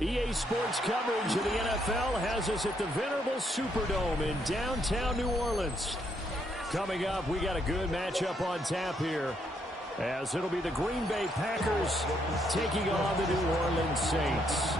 EA Sports coverage of the NFL has us at the venerable Superdome in downtown New Orleans. Coming up, we got a good matchup on tap here, as it'll be the Green Bay Packers taking on the New Orleans Saints.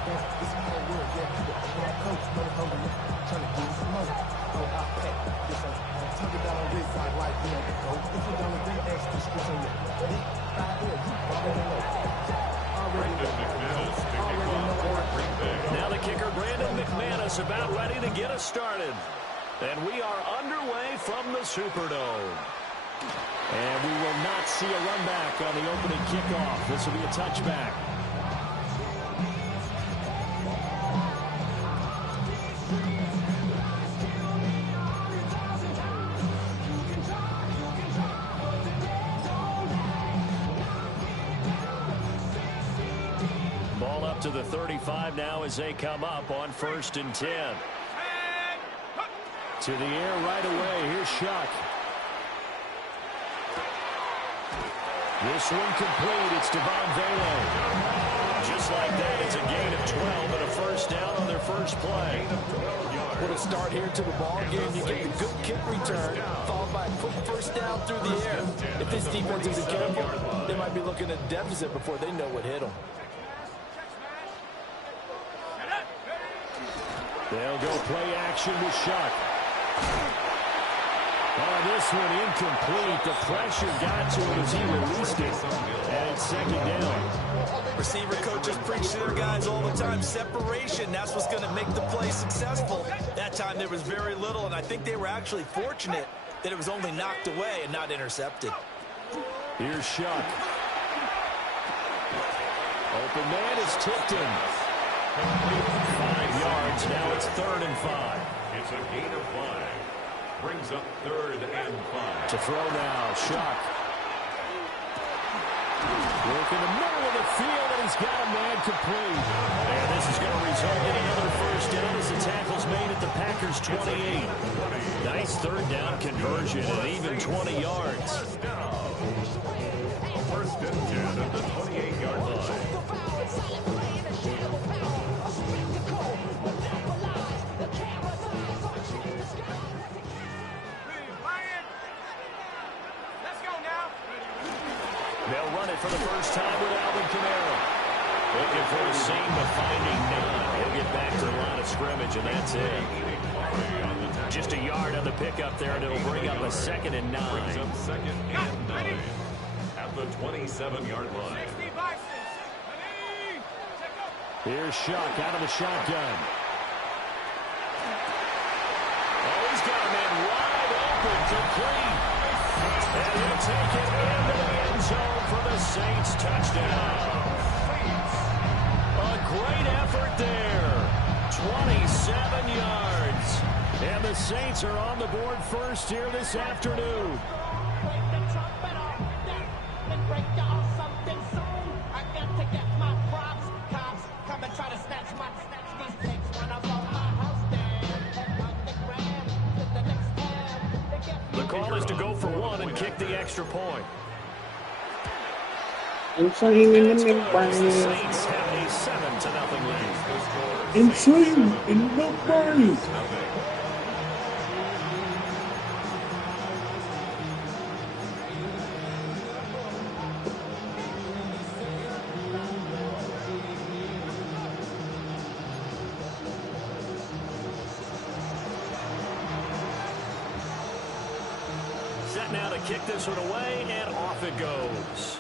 Now the kicker, Brandon McManus, about ready to get us started. And we are underway from the Superdome. And we will not see a run back on the opening kickoff. This will be a touchback. Ball up to the 35 now as they come up on 1st and 10. To the air right away. Here's Shuck. This one complete. It's Devon Velo. Just like that, it's a gain of 12 and a first down on their first play. What a start here to the ball game. You get the good kick return, followed by a quick first down through the air. If this defense isn't careful, they might be looking at a deficit before they know what hit them. They'll go play action with Shuck. Oh, this one incomplete. The pressure got to him as he released it. And it's 2nd down. Receiver coaches preach to their guys all the time. Separation, that's what's going to make the play successful. That time there was very little, and I think they were actually fortunate that it was only knocked away and not intercepted. Here's Shuck. Open man is tipped in. 5 yards. Now it's 3rd and 5. It's a gain of 5. Brings up 3rd and 5. To throw now, Shuck. Work in the middle of the field, and he's got a man complete. And this is going to result in another first down as the tackle's made at the Packers' 28. Nice 3rd down conversion and even 20 yards. 1st and 10 at the 28-yard line. They'll run it for the first time with Alvin Kamara. Looking for a seam, but finding none. He'll get back to the line of scrimmage, and that's it. Just a yard on the pickup there, and it'll bring up a 2nd and 9. Brings up 2nd and 9 at the 27-yard line. Here's Shuck out of the shotgun. Oh, he's got a man wide open, complete. And he'll take it into the end zone for the Saints touchdown. A great effort there. 27 yards. And the Saints are on the board first here this afternoon. The call is to go for 1 and kick the extra point. Insane in the The brain. Saints have a 7-0 lead. Insane in the brain. Set now to kick this one away and off off it goes.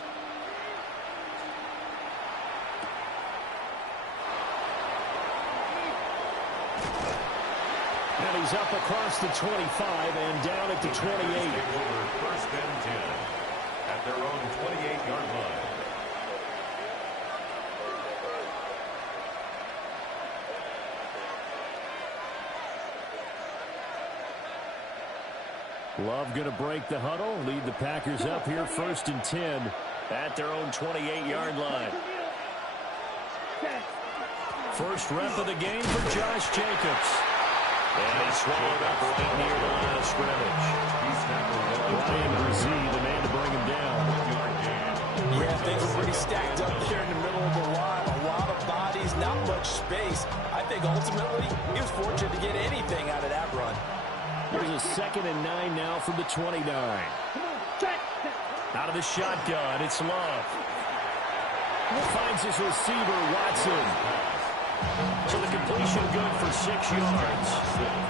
And he's up across the 25 and down at the 28. First and 10 at their own 28-yard line. Love going to break the huddle, lead the Packers up here first and 10 at their own 28-yard line. First rep of the game for Josh Jacobs. And he's swallowed up right near the line of scrimmage. Ryan Brzee, the man to bring him down. Yeah, things are pretty stacked up there in the middle of the line. A lot of bodies, not much space. I think ultimately he was fortunate to get anything out of that run. Here's a 2nd and 9 now from the 29. Out of the shotgun, it's Love. Finds his receiver, Watson. So the completion good for 6 yards.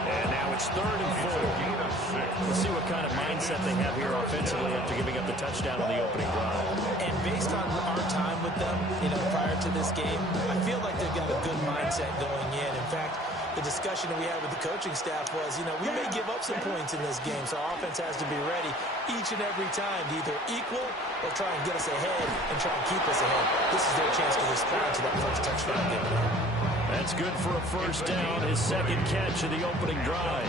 And now it's 3rd and 4. Let's see what kind of mindset they have here offensively after giving up the touchdown on the opening drive. And based on our time with them, prior to this game, I feel like they've got a good mindset going in. In fact, the discussion that we had with the coaching staff was, we may give up some points in this game, so our offense has to be ready each and every time to either equal or try and get us ahead and try and keep us ahead. This is their chance to respond to that first touchdown given up. That's good for a first down, his 2nd catch of the opening drive.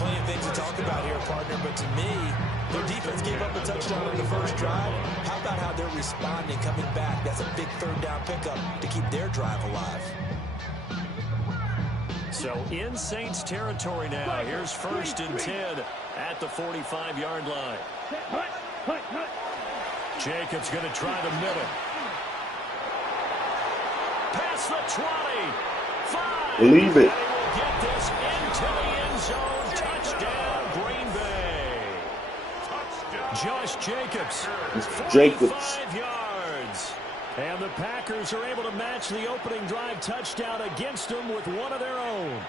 Plenty of things to talk about here, partner, but to me, their defense gave up a touchdown on the first drive. How about how they're responding, coming back? That's a big 3rd down pickup to keep their drive alive. So in Saints territory now. Here's 1st and 10 at the 45-yard line. Jacobs going to try the middle. Past the 20. 5. Believe it. And he will get this into the end zone. Touchdown, Green Bay. Josh Jacobs. 45 yards. And the Packers are able to match the opening drive touchdown against them with one of their own.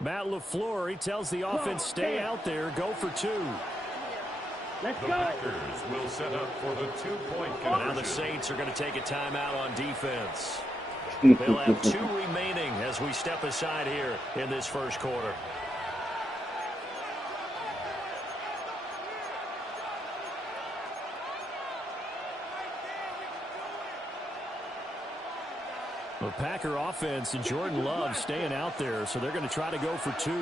Matt LaFleur, he tells the offense, stay out there, go for 2. Let's go. The Packers will set up for the 2-point conversion. Now the Saints are going to take a timeout on defense. They'll have 2 remaining as we step aside here in this first quarter. The Packer offense and Jordan Love staying out there, so they're going to try to go for 2.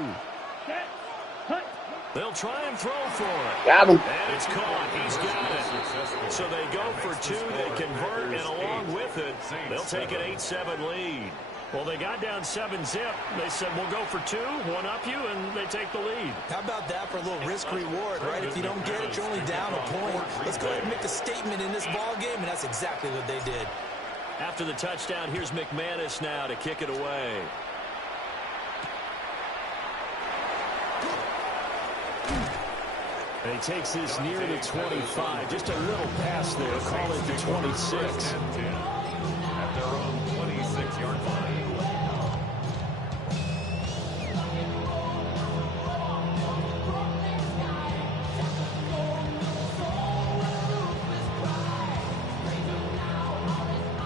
They'll try and throw for it. Got him. And it's caught. He's got it. So they go for 2. They convert, and along with it, they'll take an 8-7 lead. Well, they got down 7-zip. They said, we'll go for 2, one up you, and they take the lead. How about that for a little risk-reward, right? If you don't get it, you're only down a point. Let's go ahead and make a statement in this ball game, and that's exactly what they did. After the touchdown, here's McManus now to kick it away. And he takes this near the 25. Just a little pass there. Call it the 26. At their own 26-yard line.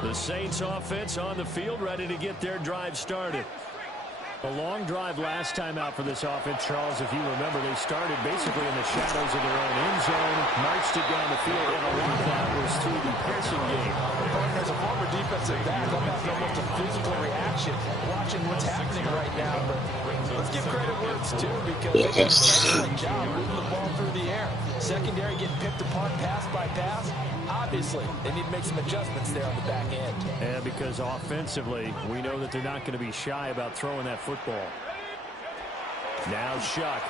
The Saints offense on the field, ready to get their drive started. A long drive last time out for this offense, Charles. If you remember, they started basically in the shadows of their own end zone, marched it down the field, and a lot of that was through the passing game. As a former defensive back, I'm having almost a physical reaction watching what's happening right now. But let's give credit where it's due, because they did an excellent job moving the ball through the air. Secondary getting picked apart pass by pass. Obviously, they need to make some adjustments there on the back end. And because offensively, we know that they're not going to be shy about throwing that football. Now Shuck.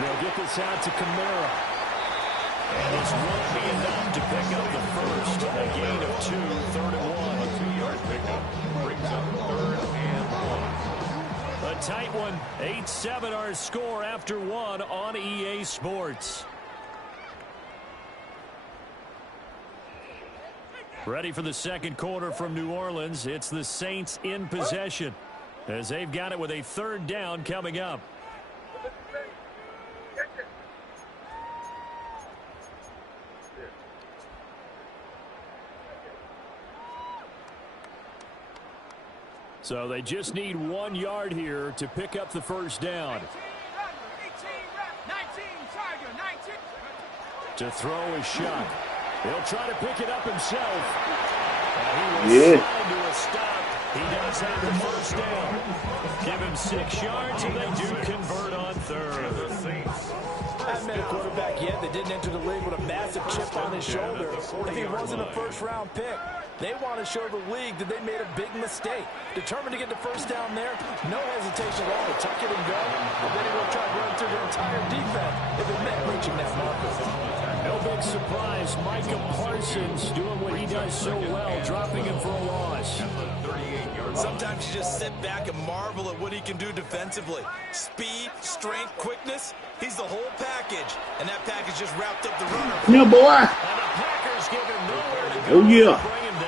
They'll get this out to Kamara. And this won't be enough to pick up the first. A gain of 2, 3rd and 1. A 2-yard pickup brings up 3rd and 1. A tight one. 8-7 our score after 1 on EA Sports. Ready for the second quarter from New Orleans. It's the Saints in possession. as they've got it with a 3rd down coming up. So they just need 1 yard here to pick up the 1st down. To throw is Shuck. He'll try to pick it up himself. He was signed to a stop. He does have the 1st down. Give him 6 yards, and they do convert on 3rd. Haven't met a quarterback yet that didn't enter the league with a massive chip on his shoulder. If he wasn't a 1st-round pick, they want to show the league that they made a big mistake. Determined to get the 1st down there, no hesitation at all to tuck it and go. And then he will try to run through the entire defense if it meant reaching that marker. No big surprise. Micah Parsons doing what he does so well, dropping him for a loss. Sometimes you just sit back and marvel at what he can do defensively. Speed, strength, quickness. He's the whole package. And that package just wrapped up the runner. Yeah, boy. And the Packers give him nowhere to go. Oh, yeah. Bring him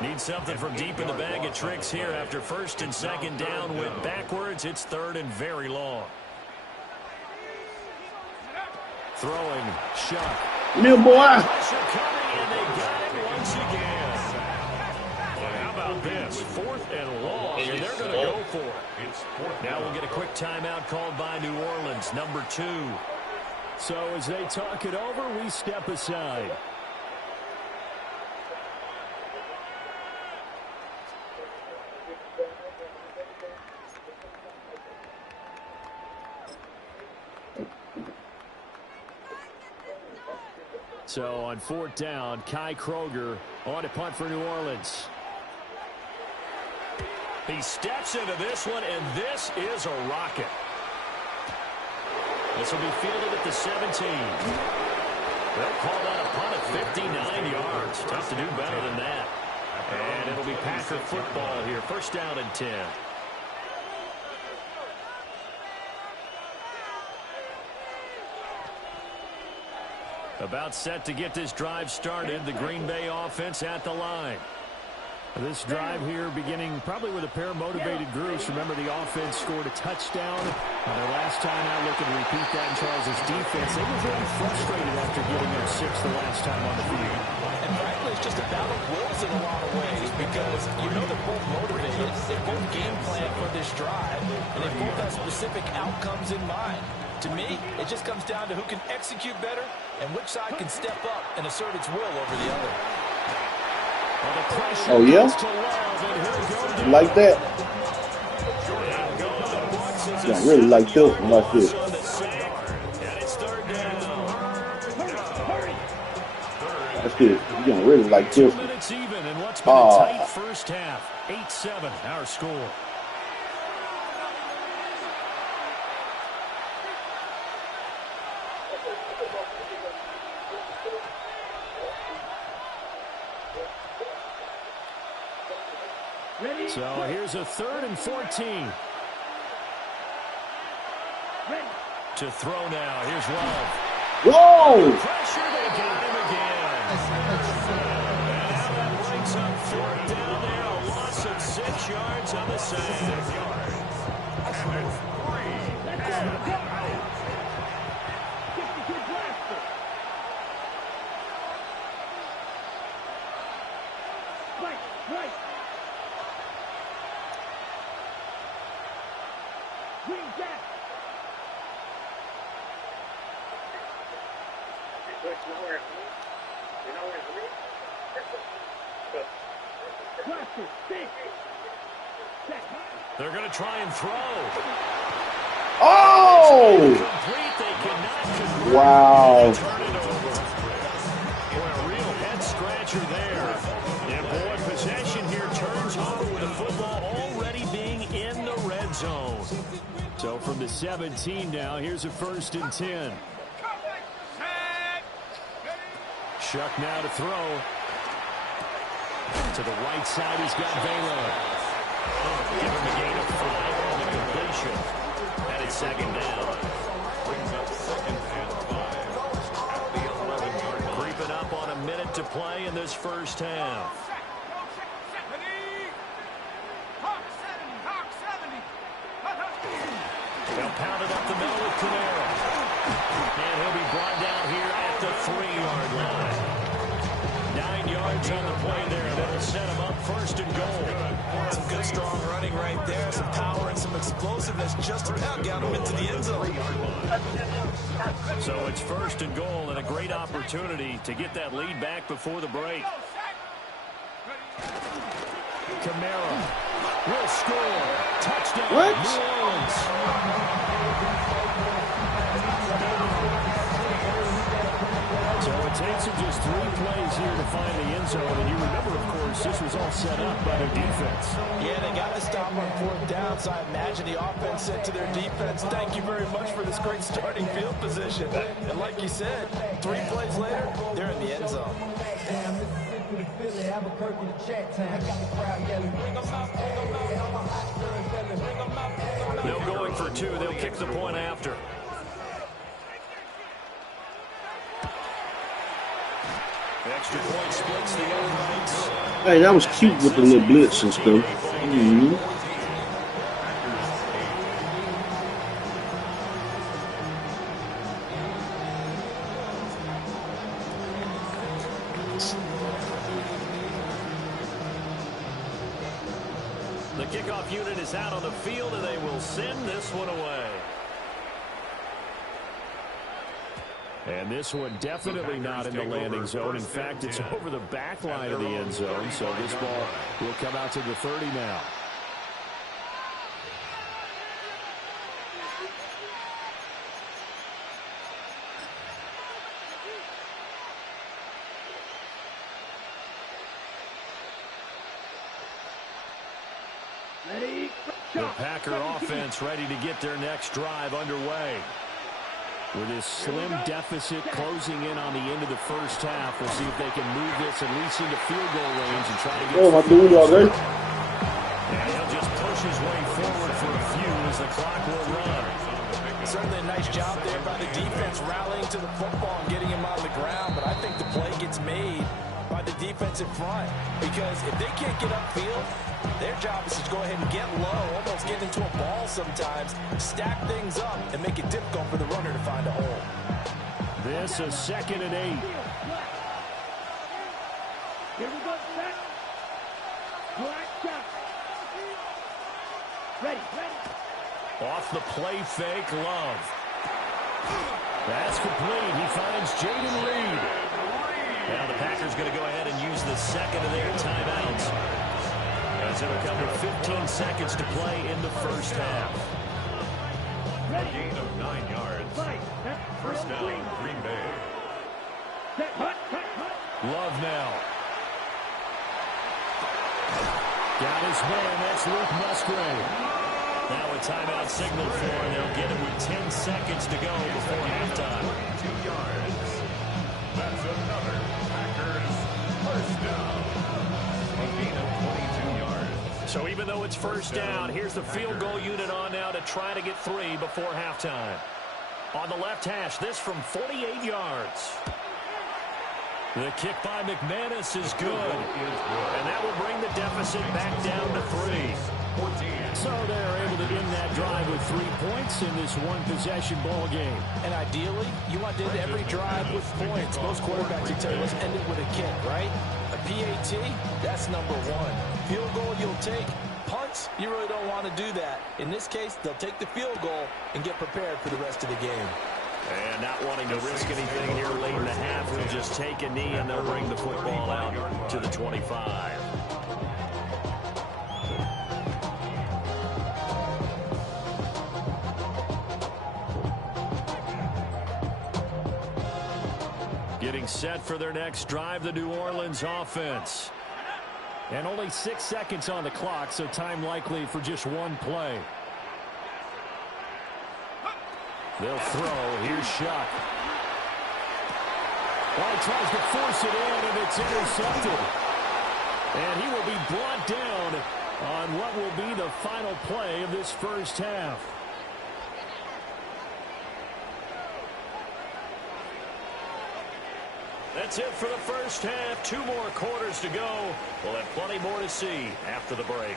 down. Need something from deep in the bag of tricks here after 1st and 2nd down. Went backwards. It's 3rd and very long. Throwing, Shuck. Yeah, boy. Pressure coming, and they got him once again. Well, how about this? 4th and long, and they're going to go for it. Now we'll get a quick timeout called by New Orleans, number 2. So as they talk it over, we step aside. So on 4th down, Kai Kroger on to punt for New Orleans. He steps into this one, and this is a rocket. This will be fielded at the 17. They'll call that a punt at 59 yards. Tough to do better than that. And it'll be Packer football here. 1st down and 10. About set to get this drive started. The Green Bay offense at the line. This drive here beginning probably with a pair of motivated groups. Remember, the offense scored a touchdown. Their last time out, looking to repeat that in Charles' defense. They were very frustrated after getting their 6th the last time on the field. And frankly, it's just a battle of wills in a lot of ways because you know they're both motivated. They both game plan for this drive, and they both have specific outcomes in mind. To me, it just comes down to who can execute better and which side can step up and assert its will over the other. Oh, yeah? You like that? Yeah, I really like this one. Like this. That's good. You're going to really like this one. Tight 1st half. 8-7, our score. So here's a 3rd and 14. To throw now. Here's Love. Whoa! Pressure, they got him again. That brings up 4th down there. A loss of 6 yards on the save. They're going to try and throw. Oh! Wow. Boy, a real head scratcher there. And boy, possession here turns over with the football already being in the red zone. So from the 17 now, here's a 1st and 10. Shuck now to throw. To the right side, he's got Vela. Give him a gain of 5 on the completion. And it's 2nd down. Brings up 2nd and 5 at the 11-yard line. Creeping up on a minute to play in this 1st half. They'll pound it up the middle with Camaro. And he'll be brought down here at the 3-yard line. 9 yards on the play there. That'll set him up first and goal. Some good, strong running right there. Some power and some explosiveness. Just about got him into the end zone. So it's first and goal and a great opportunity to get that lead back before the break. Camaro will score. Touchdown, What? New Orleans. So it takes them just 3 plays here to find the end zone. And you remember, of course, this was all set up by their defense. Yeah, they got the stop on 4th down, so I imagine the offense said to their defense, thank you very much for this great starting field position. And like you said, 3 plays later, they're in the end zone. No going for 2. They'll kick the point after. Extra point splits the uprights. Hey, that was cute with the little blitz and stuff. Mm-hmm. The kickoff unit is out on the field, and they will send this one away. And this one definitely not in the landing zone. In fact, it's over the back line of the end zone. So this ball will come out to the 30 now. The Packer offense ready to get their next drive underway. With this slim deficit closing in on the end of the first half, we'll see if they can move this at least into field goal range and try to get. Oh, my dude already. And he'll just push his way forward for a few as the clock will run. Certainly a nice job there by the defense rallying to the football and getting him on the ground, but I think the play gets made by the defensive front, because if they can't get upfield, their job is to go ahead and get low, almost get into a ball sometimes, stack things up, and make it difficult for the runner to find a hole. This is 2nd and 8. Here we go, set. Black shot. Ready. Off the play fake, Love. That's complete. He finds Jaden Reed. Now the Packers going to go ahead and use the second of their timeouts, as it'll come with 15 seconds to play in the first half. A gain of 9 yards. First down, Green Bay. Love now. Got his man. That's Luke Musgrave. Now a timeout signal for, and they'll get it with 10 seconds to go before halftime. 2 yards. That's another Packers first down. A gain of 22 yards. So even though it's first down, here's the field goal unit on now to try to get 3 before halftime. On the left hash, this from 48 yards. The kick by McManus is good. And that will bring the deficit back down to 3. So they're able to end that drive with 3 points in this one-possession ball game. And ideally, you want to end every drive with points. Most quarterbacks will tell you, let's end it with a kick, right? A PAT, that's number 1. Field goal you'll take. Punts, you really don't want to do that. In this case, they'll take the field goal and get prepared for the rest of the game. And not wanting to risk anything here late in the half, we'll just take a knee and they'll bring the football out to the 25. Getting set for their next drive, the New Orleans offense. And only 6 seconds on the clock, so time likely for just one play. They'll throw. Here's Shuck. Well, he tries to force it in, and it's intercepted. And he will be brought down on what will be the final play of this first half. That's it for the first half. 2 more quarters to go. We'll have plenty more to see after the break.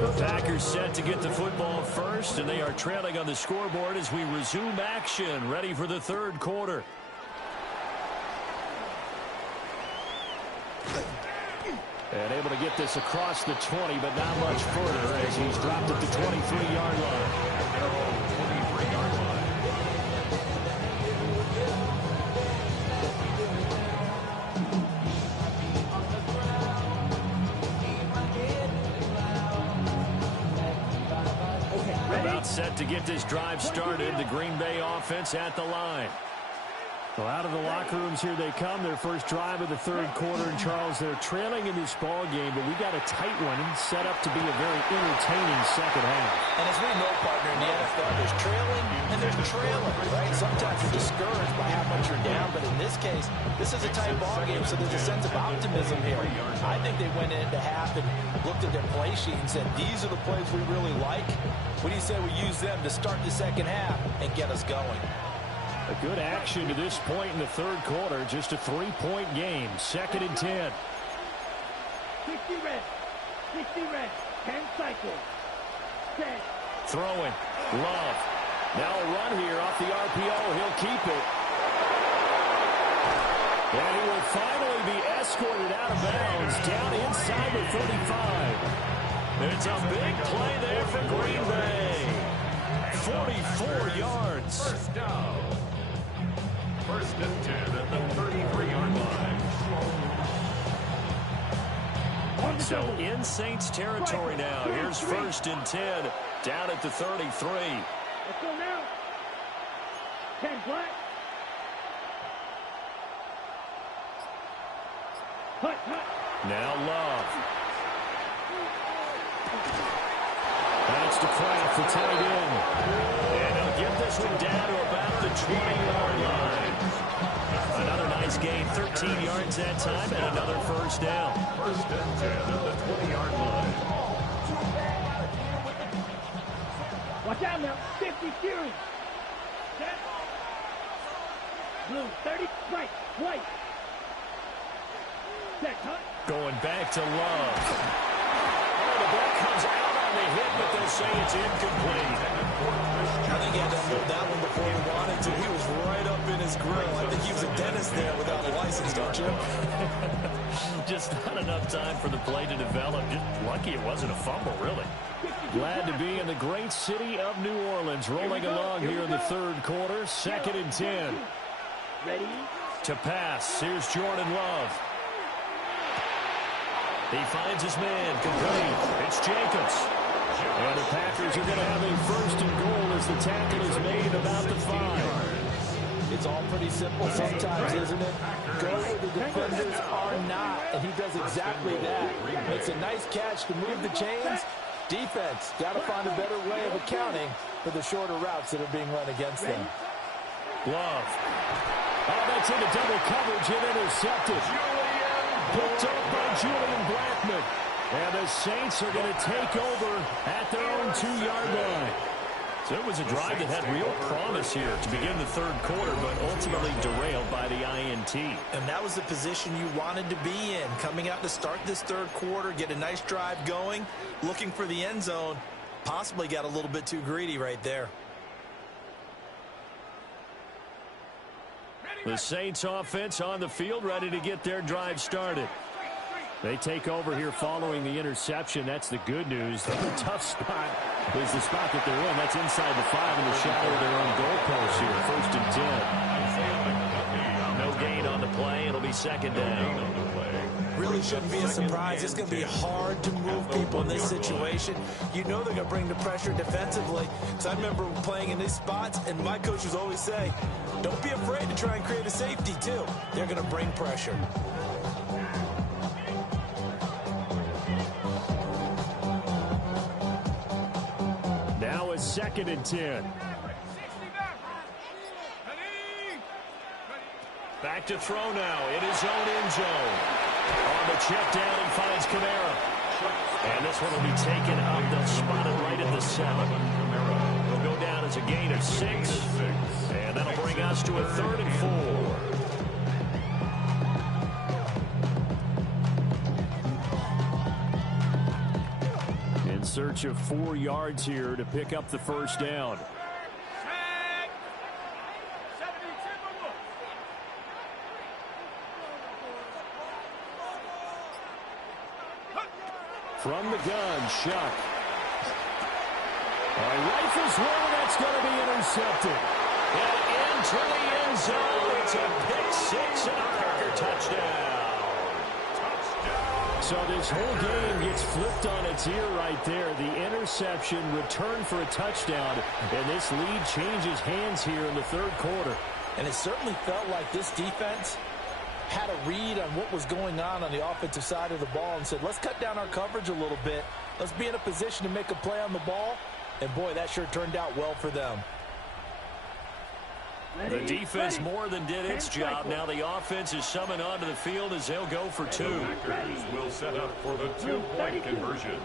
The Packers set to get the football first, and they are trailing on the scoreboard as we resume action, ready for the third quarter. And able to get this across the 20, but not much further as he's dropped at the 23-yard line. About set to get this drive started. The Green Bay offense at the line. Well, out of the locker rooms here they come. Their first drive of the third quarter. And Charles, they're trailing in this ball game, but we got a tight one set up to be a very entertaining second half. And as we know, partner, in the NFL, there's trailing and there's trailing, right? Sometimes you're discouraged by how much you're down, but in this case, this is a tight ball game, so there's a sense of optimism here. I think they went into half and looked at their play sheet and said, these are the plays we really like. What do you say we use them to start the second half and get us going? A good action to this point in the third quarter. Just a 3-point game. 2nd and 10. 60 red. 60 red. 10 cycles. 10. Throwing. Love. Now a run here off the RPO. He'll keep it. And he will finally be escorted out of bounds down inside the 35. It's a big play there for Green Bay. 44 yards. First down. First and 10 at the 33-yard line. So in Saints territory now. Here's 1st and 10 down at the 33. Let's go now. 10 black. Now Love. That's to Kraft, the tight end. And they'll get this one down to about the 20-yard line. Another nice gain, 13 yards that time, and another first down. First and 10 at the 20-yard line. Watch out now. 50 Fury. Set. Blue 30. Right. White. Set. Cut. Going back to Love. Oh, the ball comes out on the hit, but they'll say it's incomplete. I think he had to move that one before he wanted to. He was right up in his grill. I think he was a dentist there without a license, don't you? Just not enough time for the play to develop. Just lucky it wasn't a fumble, really. Glad to be in the great city of New Orleans. Rolling along here in the third quarter. 2nd and 10. Ready? To pass. Here's Jordan Love. He finds his man. Complete. It's Jacobs. And the Packers are going to have a 1st and goal as the tackle is made about the 5. It's all pretty simple sometimes, isn't it? Go where the defenders are not, and he does exactly that. Makes a nice catch to move the chains. Defense, got to find a better way of accounting for the shorter routes that are being run against them. Love. Oh, that's into double coverage and intercepted. Picked up by Julian Blackmon. And the Saints are going to take over at their own 2-yard line. So it was a drive that had real promise here to begin the third quarter, but ultimately derailed by the INT. And that was the position you wanted to be in. Coming out to start this third quarter, get a nice drive going, looking for the end zone. Possibly got a little bit too greedy right there. The Saints offense on the field, ready to get their drive started. They take over here following the interception. That's the good news. The tough spot is the spot that they're in. That's inside the 5 in the shadow of their own goalpost here. 1st and 10. No gain on the play. It'll be 2nd down. Really shouldn't be a surprise. It's going to be hard to move people in this situation. You know they're going to bring the pressure defensively. So I remember playing in these spots, and my coaches always say, don't be afraid to try and create a safety, too. They're going to bring pressure. Now it's 2nd and 10. Back to throw now in his own end zone. On the check down, he finds Kamara. And this one will be taken up. They'll spot it right at the 7. He'll go down as a gain of 6. And that'll bring us to a 3rd and 4. In search of 4 yards here to pick up the first down. From the gun, Shuck. Rifles one, that's going to be intercepted. And into the end zone, it's a pick 6 and a Packer touchdown. So this whole game gets flipped on its ear right there. The interception, return for a touchdown, and this lead changes hands here in the 3rd quarter. And it certainly felt like this defense had a read on what was going on the offensive side of the ball and said, let's cut down our coverage a little bit. Let's be in a position to make a play on the ball. And, boy, that sure turned out well for them. The defense more than did its job. Now the offense is summoned onto the field as they'll go for 2. The Packers will set up for the 2-point conversion.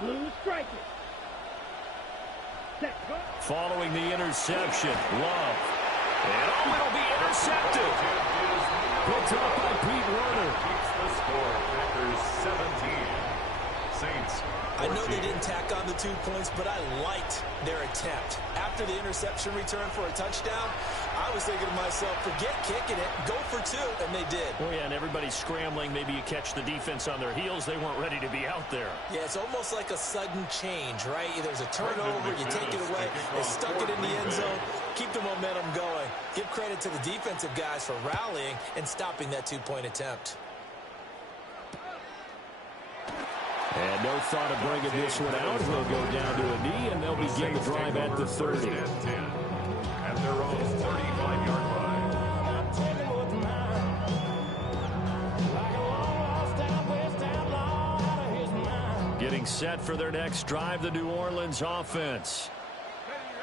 Blue strike it. Following the interception, Love. And it'll be intercepted. Picked up by Pete Werner. Keeps the score. Packers 17. Saints. I know they didn't tack on the 2 points, but I liked their attempt. After the interception return for a touchdown, I was thinking to myself, forget kicking it, go for 2, and they did. Oh, yeah, and everybody's scrambling. Maybe you catch the defense on their heels. They weren't ready to be out there. Yeah, it's almost like a sudden change, right? There's a turnover, you take it away, they stuck it in the end zone, keep the momentum going. Give credit to the defensive guys for rallying and stopping that 2-point attempt. And no thought of bringing this one out. He'll go down to a knee, and they'll begin the drive at the 30. At their own 35-yard line. Getting set for their next drive, the New Orleans offense.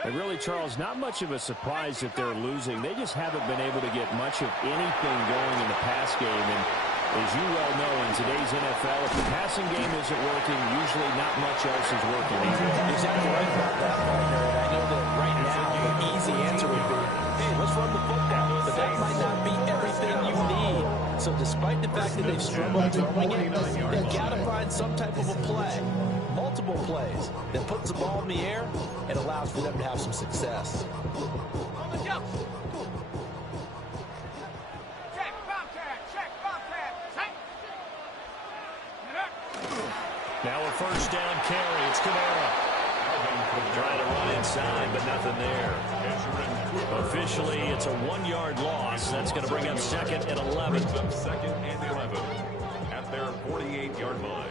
And really, Charles, not much of a surprise that they're losing. They just haven't been able to get much of anything going in the pass game. And as you well know, in today's NFL, if the passing game isn't working, usually not much else is working either. You're exactly right about that, partner. And I know that right now the easy answer would be, hey, let's run the football. But that might not be everything you need. So despite the fact that they've struggled throwing it, they've got to find some type of a play, multiple plays, that puts the ball in the air and allows for them to have some success. Now a first down carry. It's Kamara. Trying to run inside, but nothing there. Officially, it's a 1-yard loss. That's going to bring up 2nd and 11. Brings up 2nd and 11 at their 48-yard line.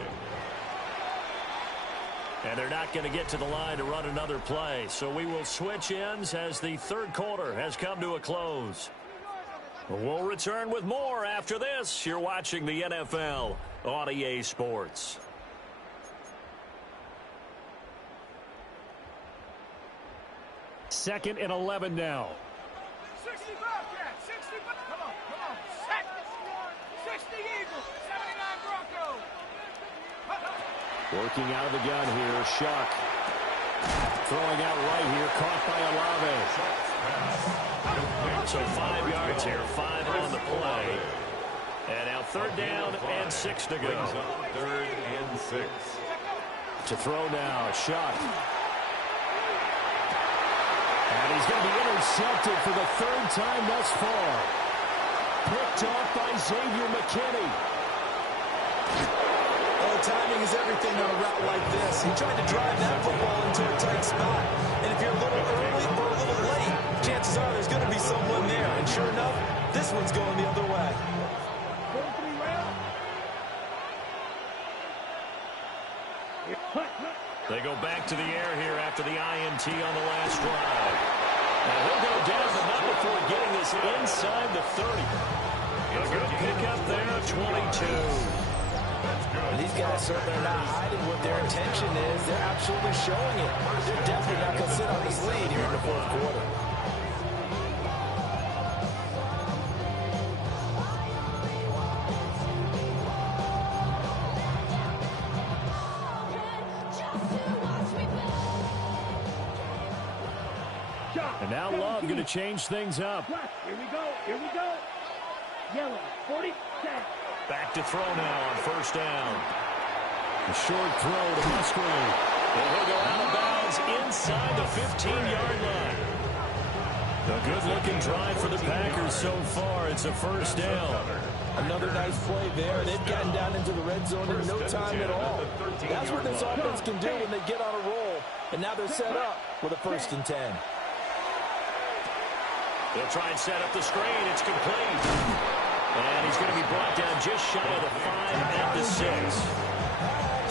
And they're not going to get to the line to run another play. So we will switch ends as the 3rd quarter has come to a close. We'll return with more after this. You're watching the NFL on EA Sports. Second and 11 now. 60 Bobcats, 60, come on, 60 Eagles, 79 Broncos. Working out of the gun here, Shuck. Throwing out right here, caught by Olave. So 5 yards here, 5 on the play. And now 3rd down and 6 to go. 3rd and 6. To throw now, Shuck. And he's going to be intercepted for the 3rd time thus far. Picked off by Xavier McKinney. Well, timing is everything on a route like this. He tried to drive that football into a tight spot. And if you're a little early or a little late, chances are there's going to be someone there. And sure enough, this one's going the other way. They go back to the air here after the INT on the last drive. Now he'll go down, but not before getting this inside the 30. A good pickup there, 22. These guys certainly are not hiding what their intention is. They're absolutely showing it. They're definitely not going to sit on this lead here in the 4th quarter. And now Love going to change things up. Here we go. Here we go. Yellow, 40, set. Back to throw now on first down. A short throw to Musgrave. And he'll go out of bounds inside the 15-yard line. A good-looking drive for the Packers so far. It's a first down. Another nice play there. They've gotten down into the red zone in no time at all. That's what this offense can do when they get on a roll. And now they're set up with a 1st and 10. They'll try and set up the screen. It's complete. And he's going to be brought down just shy of the 5 at the 6.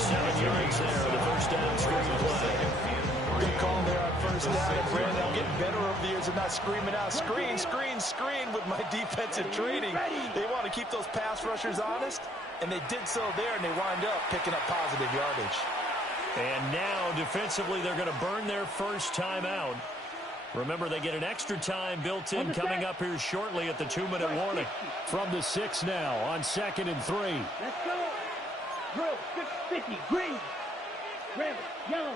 7 yards there, the first down screen play. Good call there on first down. And Brandon, I'm getting better over the years of not screaming out, screen, screen, screen with my defensive training. They want to keep those pass rushers honest, and they did so there, and they wind up picking up positive yardage. And now, defensively, they're going to burn their first time out. Remember, they get an extra time built in coming up here shortly at the 2-minute warning. From the 6 now on 2nd and 3. Let's go. Drill, 50, green. Red, yellow.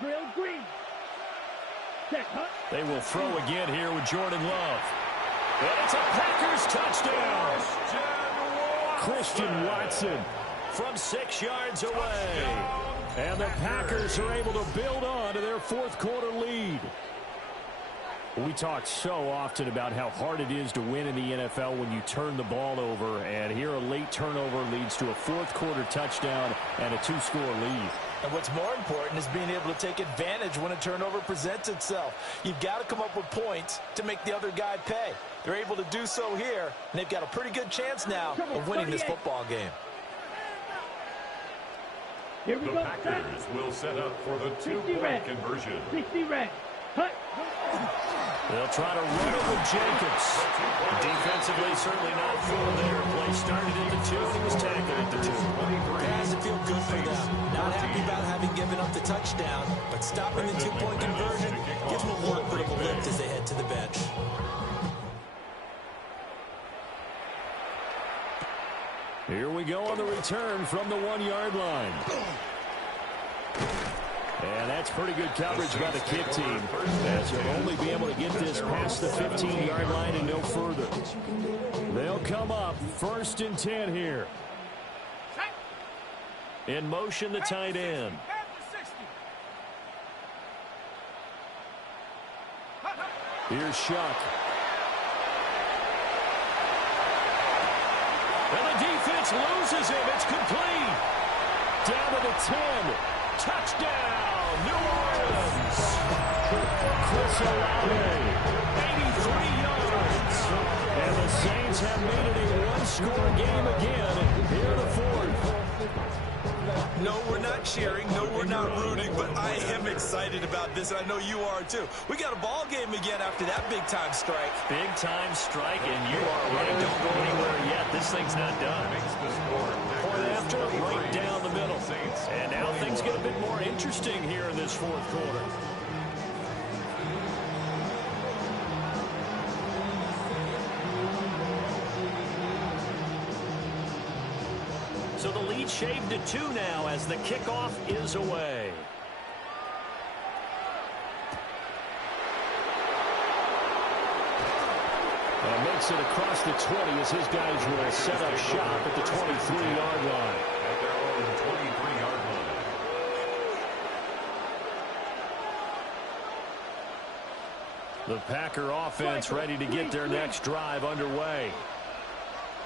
Drill, green. Set, huh? They will throw again here with Jordan Love. And it's a Packers touchdown. Christian Watson from 6 yards away. And the Packers are able to build on to their 4th quarter lead. We talk so often about how hard it is to win in the NFL when you turn the ball over. And here a late turnover leads to a 4th quarter touchdown and a 2-score lead. And what's more important is being able to take advantage when a turnover presents itself. You've got to come up with points to make the other guy pay. They're able to do so here, and they've got a pretty good chance now of winning this football game. Here we The go. Packers will set up for the 2-point conversion. 60 red. Hut. They'll try to run it with Jacobs. Defensively, certainly not full there. Play started at the 2, and he was tackled at the 2. Guys, it feel good for them. Not happy about having given up the touchdown, but stopping the 2-point conversion gives them a little bit of a lift as they head to the bench. Here we go on the return from the 1-yard line. And that's pretty good coverage by the kick team, as they'll only be able to get this past the 15-yard line and no further. They'll come up 1st and 10 here. In motion, the tight end. Here's Shuck. And the defense loses him. It's complete. Down to the 10. Touchdown, New Orleans. Chris Olave, 83 yards. And the Saints have made it a 1-score game again here in the 4th. No, we're not cheering. No, we're not rooting, but I am excited about this, and I know you are too. We got a ball game again after that big-time strike. Big-time strike, and you are right. Don't go anywhere yet. This thing's not done. Point after, right down the middle. And now things get a bit more interesting here in this 4th quarter. So the lead shaved to 2 now as the kickoff is away. And makes it across the 20 as his guys will set up shop at the 23-yard line. At their own 23-yard line. The Packer offense ready to get their next drive underway.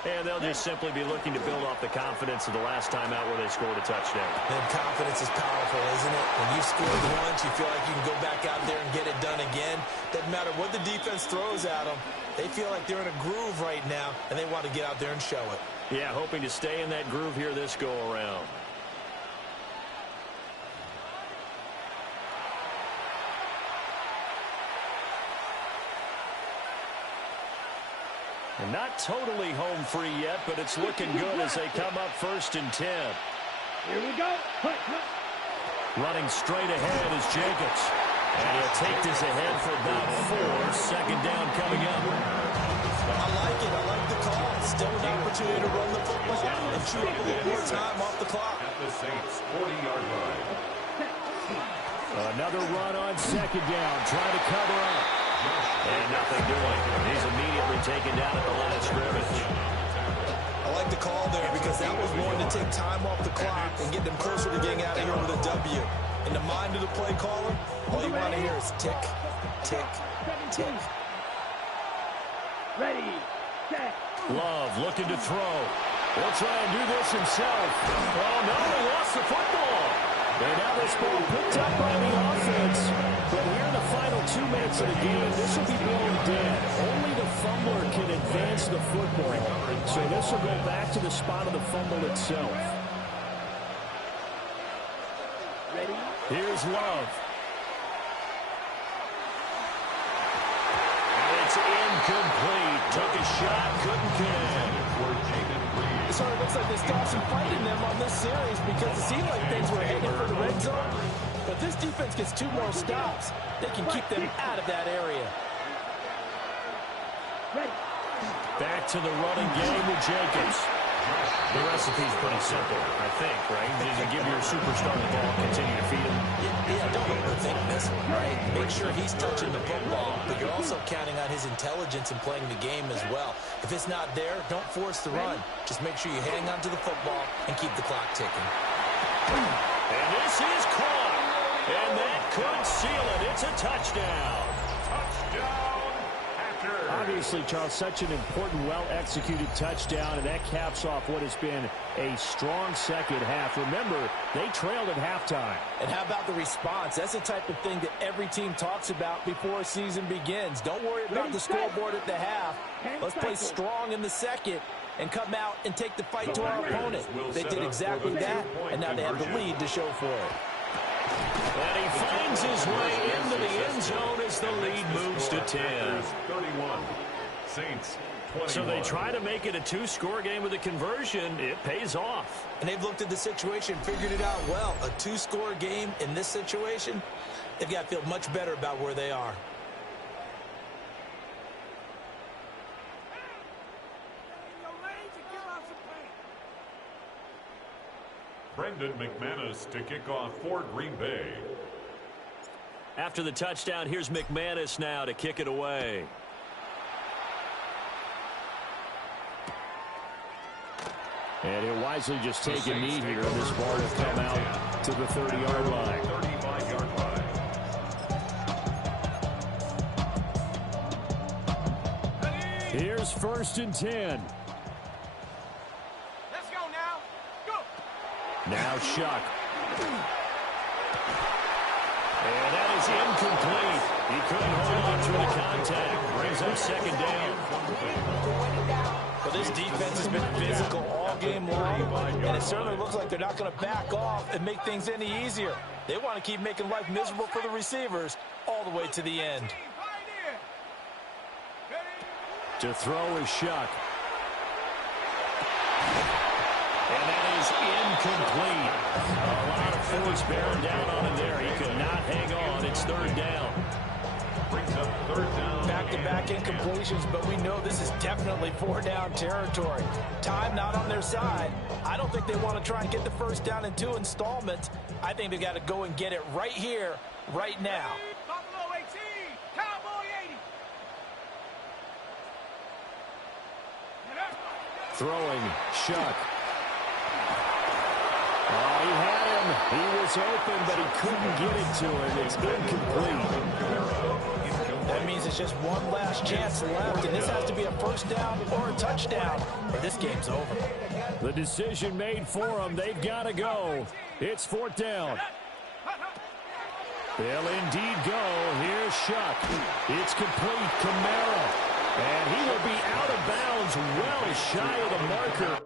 And they'll just simply be looking to build off the confidence of the last time out where they scored a touchdown. And confidence is powerful, isn't it? When you scored once, you feel like you can go back out there and get it done again. Doesn't matter what the defense throws at them. They feel like they're in a groove right now, and they want to get out there and show it. Yeah, hoping to stay in that groove here this go-around. And not totally home free yet, but it's looking good as they come up 1st and 10. Here we go. Hut, hut. Running straight ahead is Jacobs. And he'll take this ahead for about 4. 2nd down coming up. I like it. I like the call. Still an opportunity to run the football and chew up a little more time off the clock. At the Saints' 40-yard line. A Another run on second down, trying to cover up. And nothing doing. He's immediately taken down at the line of scrimmage. I like the call there because that was one to take time off the clock and get them closer to getting out of here with a W. In the mind of the play caller, all you want to hear is tick, tick, tick. Ready, set. Love looking to throw. He'll try and do this himself. Oh, no, he lost the football. And now this ball picked up by the offense. But here in the final 2 minutes of the game, this will be blown dead. Only the fumbler can advance the football. So this will go back to the spot of the fumble itself. Ready? Here's Love. And it's incomplete. Took a shot, couldn't connect. It sort of looks like they stopped some fight in them on this series because it seemed like things were heading for the red zone. But this defense gets 2 more stops. They can keep them out of that area. Ready. Back to the running game with Jacobs. The recipe's pretty simple, I think, right? You give your superstar the ball, continue to feed him. Yeah, don't overthink this one, right? Make sure he's touching the football, but you're also counting on his intelligence in playing the game as well. If it's not there, don't force the run. Just make sure you hang on to the football and keep the clock ticking. And this is caught. And that could seal it. It's a touchdown. Touchdown, Packers. Obviously, Charles, such an important, well-executed touchdown, and that caps off what has been a strong second half. Remember, they trailed at halftime. And how about the response? That's the type of thing that every team talks about before a season begins. Don't worry about the scoreboard at the half. Let's play strong in the second and come out and take the fight to our opponent. They did exactly that, and now they have the lead to show for it. And he finds his way into the end zone as the lead moves to 10. 31. Saints 21. So they try to make it a 2-score game with a conversion. It pays off. And they've looked at the situation, figured it out well. A 2-score game in this situation, they've got to feel much better about where they are. Brendan McManus to kick off for Green Bay. After the touchdown, here's McManus now to kick it away. And he'll wisely just take a knee here. This ball will come out to the 30-yard line. 35-yard line. Here's 1st and 10. Let's go now. Go. Now Shuck. And that is incomplete. He couldn't hold on through the contact. Brings up 2nd down. But this defense has been physical all game long, and it certainly looks like they're not going to back off and make things any easier. They want to keep making life miserable for the receivers all the way to the end. To throw is Shuck. And that is incomplete. A lot of force bearing down on him there. He could not hang on. It's 3rd down. Brings up 3rd down. Back-to-back incompletions, but we know this is definitely 4-down territory. Time not on their side. I don't think they want to try and get the 1st down in 2 installments. I think they've got to go and get it right here, right now. Buffalo 18, Cowboy 80. Throwing, Shuck. Oh, he had him. He was open, but he couldn't get it to him. It's incomplete. That means it's just one last chance left, and this has to be a 1st down or a touchdown, or this game's over. The decision made for them. They've got to go. It's 4th down. They'll indeed go. Here's Shuck. It's complete. Kamara. And he will be out of bounds, well shy of the marker.